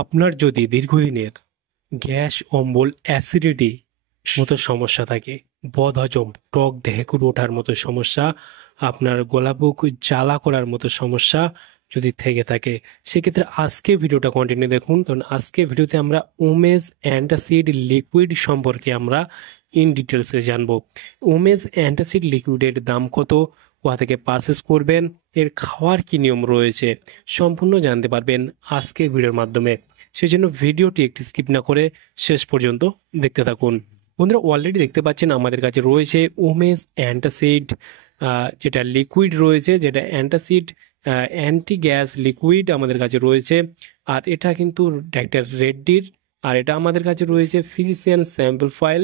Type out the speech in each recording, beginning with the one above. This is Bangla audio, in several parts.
আপনার যদি দীর্ঘদিনের গ্যাস অম্বল অ্যাসিডিটি মতো সমস্যা থাকে, বদহজম, টক ঢেকুর ওঠার মতো সমস্যা, আপনার গলাবুক জ্বালা করার মতো সমস্যা যদি থেকে থাকে, সেক্ষেত্রে আজকে ভিডিওটা কন্টিনিউ দেখুন। কারণ আজকে ভিডিওতে আমরা ওমেজ অ্যান্টাসিড লিকুইড সম্পর্কে আমরা ইন ডিটেলসে জানবো। ওমেজ অ্যান্টাসিড লিকুইডের দাম কত, কোথা থেকে পারচেস করবেন, এর খাওয়ার কী নিয়ম রয়েছে, সম্পূর্ণ জানতে পারবেন আজকে ভিডিওর মাধ্যমে। সেই জন্য ভিডিওটি একটি স্কিপ না করে শেষ পর্যন্ত দেখতে থাকুন। বন্ধুরা, অলরেডি দেখতে পাচ্ছেন আমাদের কাছে রয়েছে ওমেজ অ্যান্টাসিড, যেটা লিকুইড রয়েছে, যেটা অ্যান্টাসিড অ্যান্টি গ্যাস লিকুইড আমাদের কাছে রয়েছে। আর এটা কিন্তু ডাক্তার রেড্ডির, আর এটা আমাদের কাছে রয়েছে ফিজিশিয়ান স্যাম্পল ফাইল।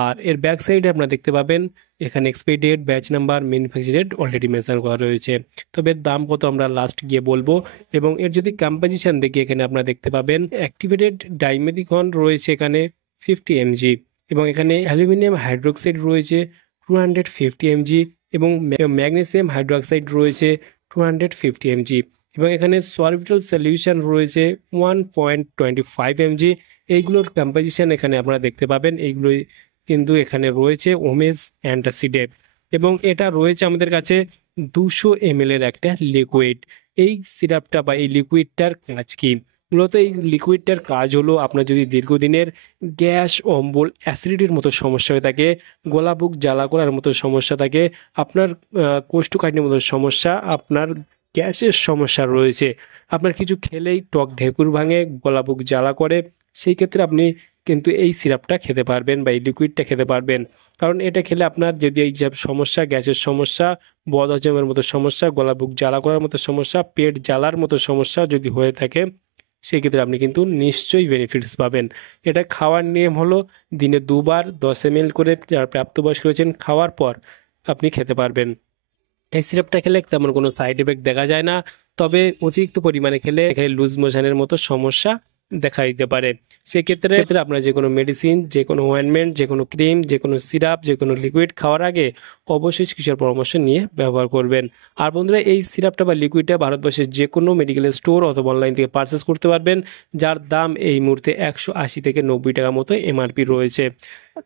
আর এর ব্যাক সাইডে আপনারা দেখতে পাবেন এখানে expiry date, batch number, manufacture date already mention করা রয়েছে। তবে এর দাম কত আমরা লাস্ট গিয়ে বলবো। এবং এর যদি কম্পোজিশন দেখি, এখানে আপনারা দেখতে পাবেন অ্যাক্টিভেটেড ডাইমেথিকন রয়েছে এখানে 50 mg, এবং এখানে অ্যালুমিনিয়াম হাইড্রোক্সাইড রয়েছে 250 mg, এবং ম্যাগনেসিয়াম হাইড্রোক্সাইড রয়েছে 250 mg, এবং এখানে সলভিটাল সলিউশন রয়েছে 1.25 mg। এইগুলোর কম্পোজিশন এখানে আপনারা দেখতে পাবেন, এইগুলোই কিন্তু এখানে রয়েছে ওমেজ অ্যান্টাসিডের। এবং এটা রয়েছে আমাদের কাছে 200 ml এর একটা লিকুইড। এই সিরাপটা বা এই লিকুইডটার কাজ কি? মূলত এই লিকুইডটার কাজ হলো, আপনার যদি দীর্ঘদিনের গ্যাস অম্বল অ্যাসিডিটির মতো সমস্যা হয়ে থাকে, গলা বুক জ্বালা করার মতো সমস্যা থাকে, আপনার কোষ্ঠকাঠিন্যের মতো সমস্যা, আপনার গ্যাসের সমস্যা রয়েছে, আপনার কিছু খেলেই টক ঢেকুর ভাঙে, গলা বুক জ্বালা করে, সেই ক্ষেত্রে আপনি কিন্তু এই সিরাপটা খেতে পারবেন বা এই লিকুইডটা খেতে পারবেন। কারণ এটা খেলে আপনার যদি এই যে সমস্যা, গ্যাসের সমস্যা, বদহজমের মতো সমস্যা, গলা বুক জ্বালা করার মতো সমস্যা, পেট জ্বালার মতো সমস্যা যদি হয়ে থাকে, সেই ক্ষেত্রে আপনি কিন্তু নিশ্চয়ই বেনিফিটস পাবেন। এটা খাওয়ার নিয়ম হলো দিনে 2 বার 10 ml করে, যারা প্রাপ্তবয়স্ক রয়েছেন খাওয়ার পর আপনি খেতে পারবেন। এই সিরাপটা খেলে তেমন কোনো সাইড এফেক্ট দেখা যায় না, তবে অতিরিক্ত পরিমাণে খেলে এখানে লুজ মোশনের মতো সমস্যা দেখা দিতে পারে। সেক্ষেত্রে আপনার যে কোনো মেডিসিন, যে কোনো অয়েনমেন্ট, যে কোনো ক্রিম, যে কোনো সিরাপ, যে কোনো লিকুইড খাওয়ার আগে অবশ্যই চিকিৎসার পরামর্শ নিয়ে ব্যবহার করবেন। আর বন্ধুরা, এই সিরাপটা বা লিকুইডটা ভারতবর্ষের যে কোনো মেডিকেল স্টোর অথবা অনলাইন থেকে পারচেস করতে পারবেন, যার দাম এই মুহূর্তে 180 থেকে 90 টাকা মতো এমআরপি রয়েছে।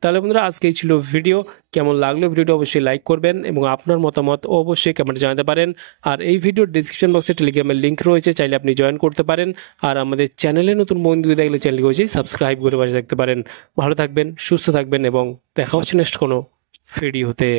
তাহলে বন্ধুরা, আজকেই ছিল ভিডিও। কেমন লাগলো ভিডিওটা অবশ্যই লাইক করবেন, এবং আপনার মতামত অবশ্যই কমেন্টে জানাতে পারেন। আর এই ভিডিওর ডিসক্রিপশন বক্সে টেলিগ্রামের লিঙ্ক রয়েছে, চাইলে আপনি জয়েন করতে পারেন। আর আমাদের চ্যানেলে নতুন বন্ধু দেখলে চ্যানেলকে হচ্ছে সাবস্ক্রাইব করে পাশে থাকতে পারেন। ভালো থাকবেন, সুস্থ থাকবেন, এবং দেখা হচ্ছে নেক্সট কোনো ভিডিওতে।